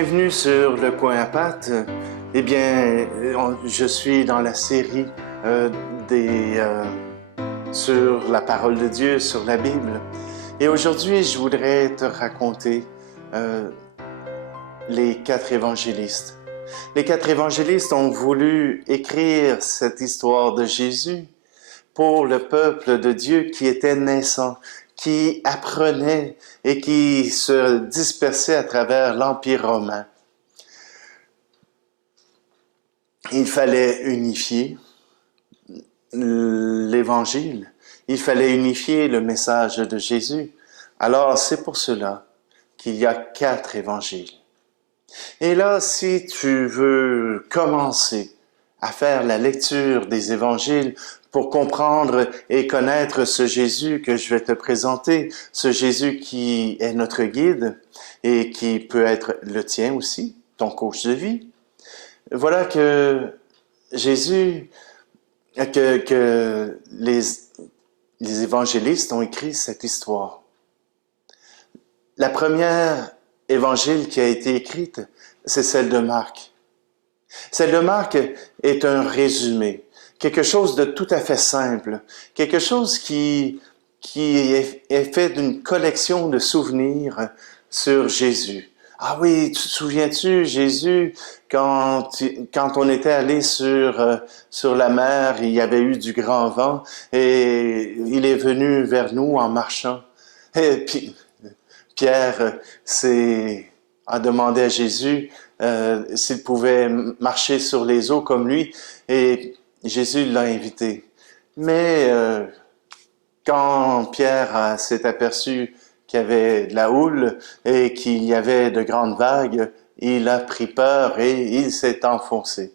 Bienvenue sur Le Coin à Pâtes. Eh bien, je suis dans la série sur la parole de Dieu, sur la Bible. Et aujourd'hui, je voudrais te raconter les 4 évangélistes. Les 4 évangélistes ont voulu écrire cette histoire de Jésus pour le peuple de Dieu qui était naissant, qui apprenait et qui se dispersait à travers l'Empire romain. Il fallait unifier l'Évangile, il fallait unifier le message de Jésus. Alors, c'est pour cela qu'il y a 4 évangiles. Et là, si tu veux commencer à faire la lecture des évangiles pour comprendre et connaître ce Jésus que je vais te présenter, ce Jésus qui est notre guide et qui peut être le tien aussi, ton coach de vie. Voilà que Jésus, que les évangélistes ont écrit cette histoire. La première évangile qui a été écrite, c'est celle de Marc. Celle de Marc est un résumé, quelque chose de tout à fait simple, quelque chose qui est fait d'une collection de souvenirs sur Jésus. Ah oui, tu te souviens-tu, Jésus, quand on était allé sur la mer, il y avait eu du grand vent et il est venu vers nous en marchant. Et puis, Pierre a demandé à Jésus s'il pouvait marcher sur les eaux comme lui, et Jésus l'a invité. Mais quand Pierre s'est aperçu qu'il y avait de la houle et qu'il y avait de grandes vagues, il a pris peur et il s'est enfoncé.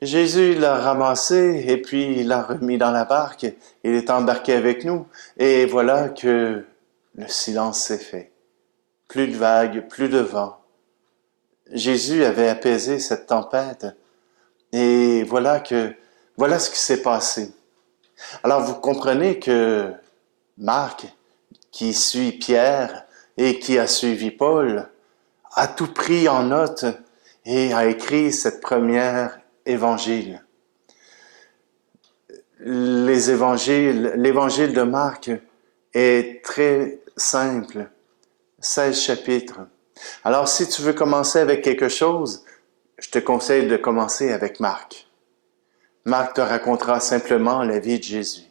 Jésus l'a ramassé et puis il l'a remis dans la barque. Il est embarqué avec nous et voilà que le silence s'est fait. Plus de vagues, plus de vent. Jésus avait apaisé cette tempête et voilà ce qui s'est passé. Alors vous comprenez que Marc, qui suit Pierre et qui a suivi Paul, a tout pris en note et a écrit cette première évangile. L'évangile de Marc est très simple, 16 chapitres. Alors, si tu veux commencer avec quelque chose, je te conseille de commencer avec Marc. Marc te racontera simplement la vie de Jésus.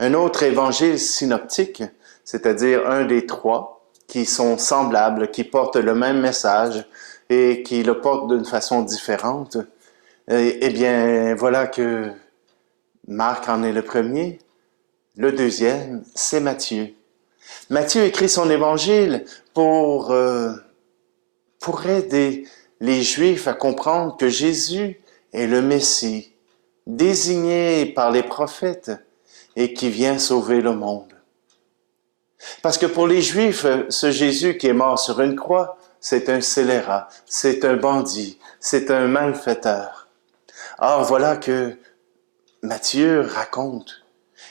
Un autre évangile synoptique, c'est-à-dire un des 3, qui sont semblables, qui portent le même message et qui le portent d'une façon différente, eh bien, voilà que Marc en est le premier. Le deuxième, c'est Matthieu. Matthieu écrit son évangile pour aider les Juifs à comprendre que Jésus est le Messie, désigné par les prophètes et qui vient sauver le monde. Parce que pour les Juifs, ce Jésus qui est mort sur une croix, c'est un scélérat, c'est un bandit, c'est un malfaiteur. Or, voilà que Matthieu raconte.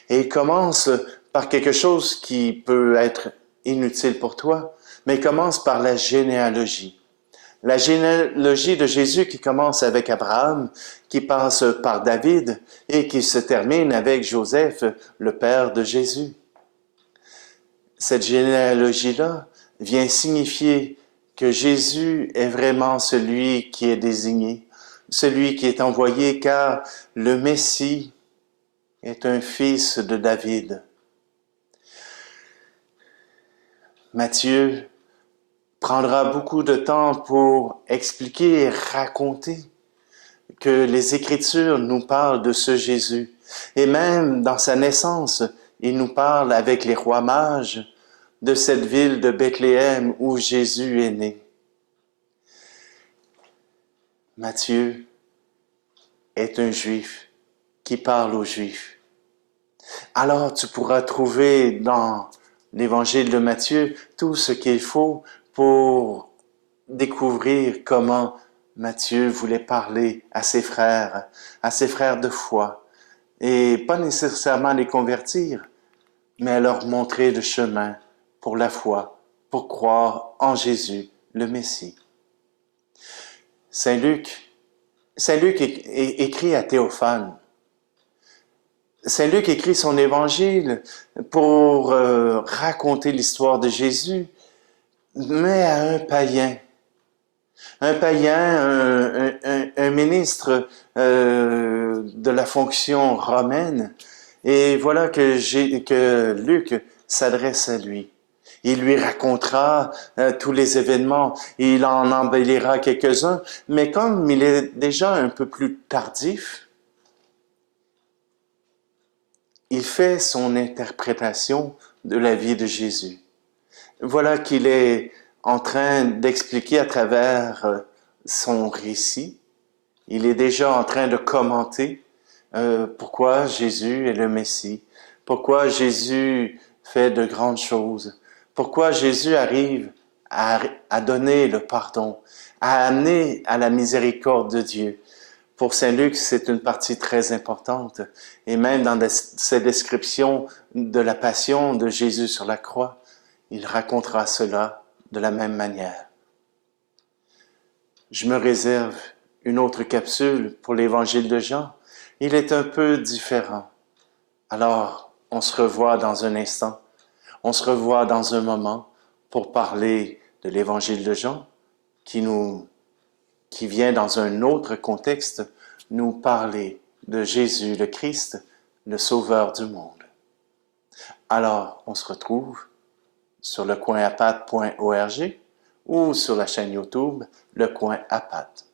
Et il commence par quelque chose qui peut être inutile pour toi, mais il commence par la généalogie. La généalogie de Jésus qui commence avec Abraham, qui passe par David et qui se termine avec Joseph, le père de Jésus. Cette généalogie-là vient signifier que Jésus est vraiment celui qui est désigné, celui qui est envoyé, car le Messie est un fils de David. Matthieu prendra beaucoup de temps pour expliquer et raconter que les Écritures nous parlent de ce Jésus. Et même dans sa naissance, il nous parle avec les rois mages de cette ville de Bethléem où Jésus est né. Matthieu est un Juif qui parle aux Juifs. Alors tu pourras trouver dans l'évangile de Matthieu tout ce qu'il faut pour découvrir comment Matthieu voulait parler à ses frères de foi, et pas nécessairement les convertir, mais à leur montrer le chemin pour la foi, pour croire en Jésus, le Messie. Saint Luc, Saint Luc écrit à Théophane. Saint Luc écrit son évangile pour raconter l'histoire de Jésus, mais à un païen. Un païen, un ministre de la fonction romaine. Et voilà que Luc s'adresse à lui. Il lui racontera tous les événements, il en embellira quelques-uns, mais comme il est déjà un peu plus tardif, il fait son interprétation de la vie de Jésus. Voilà qu'il est en train d'expliquer à travers son récit. Il est déjà en train de commenter pourquoi Jésus est le Messie, pourquoi Jésus fait de grandes choses, pourquoi Jésus arrive à donner le pardon, à amener à la miséricorde de Dieu. Pour Saint Luc, c'est une partie très importante. Et même dans ses descriptions de la passion de Jésus sur la croix, il racontera cela de la même manière. Je me réserve une autre capsule pour l'évangile de Jean. Il est un peu différent. Alors, on se revoit dans un instant. On se revoit dans un moment pour parler de l'évangile de Jean qui vient dans un autre contexte nous parler de Jésus le Christ, le Sauveur du monde. Alors, on se retrouve sur lecoinapat.org ou sur la chaîne YouTube Le Coin à Pat.